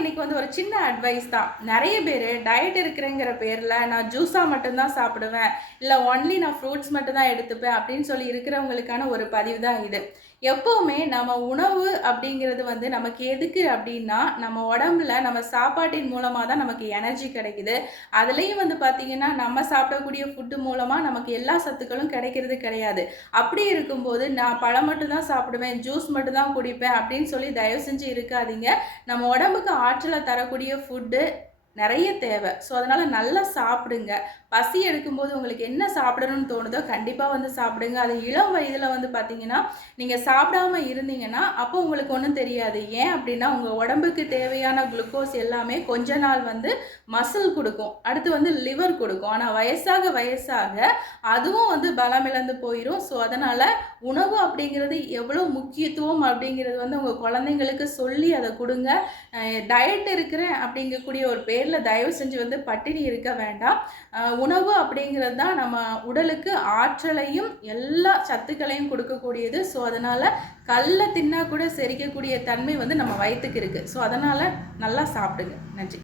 இன்னைக்கு வந்து ஒரு சின்ன அட்வைஸ் தான். நிறைய பேர் டயட் இருக்கிறேங்கிற பேரில் நான் ஜூஸாக மட்டும்தான் சாப்பிடுவேன், இல்லை ஒன்லி நான் ஃப்ரூட்ஸ் மட்டும் தான் எடுத்துப்பேன் அப்படின்னு சொல்லி இருக்கிறவங்களுக்கான ஒரு பதிவு தான் இது. எப்போவுமே நம்ம உணவு அப்படிங்கிறது வந்து நமக்கு எதுக்கு அப்படின்னா, நம்ம உடம்புல நம்ம சாப்பாட்டின் மூலமாக தான் நமக்கு எனர்ஜி கிடைக்குது. அதுலேயும் வந்து பார்த்திங்கன்னா நம்ம சாப்பிடக்கூடிய ஃபுட்டு மூலமாக நமக்கு எல்லா சத்துக்களும் கிடைக்கிறது கிடையாது. அப்படி இருக்கும்போது நான் பழம் மட்டும்தான் சாப்பிடுவேன், ஜூஸ் மட்டும்தான் குடிப்பேன் அப்படின்னு சொல்லி தயவு செஞ்சு இருக்காதீங்க. நம்ம உடம்புக்கு ஆற்றலை தரக்கூடிய ஃபுட்டு நிறைய தேவை. ஸோ அதனால் நல்லா சாப்பிடுங்க. பசி எடுக்கும்போது உங்களுக்கு என்ன சாப்பிடணும்னு தோணுதோ கண்டிப்பாக வந்து சாப்பிடுங்க. அது இளம் வயதில் வந்து பார்த்தீங்கன்னா நீங்கள் சாப்பிடாம இருந்தீங்கன்னா அப்போ உங்களுக்கு ஒன்றும் தெரியாது. ஏன் அப்படின்னா உங்கள் உடம்புக்கு தேவையான குளுக்கோஸ் எல்லாமே கொஞ்ச நாள் வந்து மசில் கொடுக்கும், அடுத்து வந்து லிவர் கொடுக்கும். ஆனால் வயசாக வயசாக அதுவும் வந்து பலம் இழந்து போயிடும். ஸோ அதனால் உணவு அப்படிங்கிறது எவ்வளோ முக்கியத்துவம் அப்படிங்கிறது வந்து உங்கள் குழந்தைங்களுக்கு சொல்லி அதை கொடுங்க. டயட் இருக்கிறேன் அப்படிங்கக்கூடிய ஒரு பேரில் தயவு செஞ்சு வந்து பட்டினி இருக்க வேண்டாம். உணவு அப்படிங்கிறது தான் நம்ம உடலுக்கு ஆற்றலையும் எல்லா சத்துக்களையும் கொடுக்கக்கூடியது. ஸோ அதனால் கல்லை தின்னா கூட செரிக்கக்கூடிய தன்மை வந்து நம்ம வயிற்றுக்கு இருக்குது. ஸோ அதனால் நல்லா சாப்பிடுங்க. நன்றி.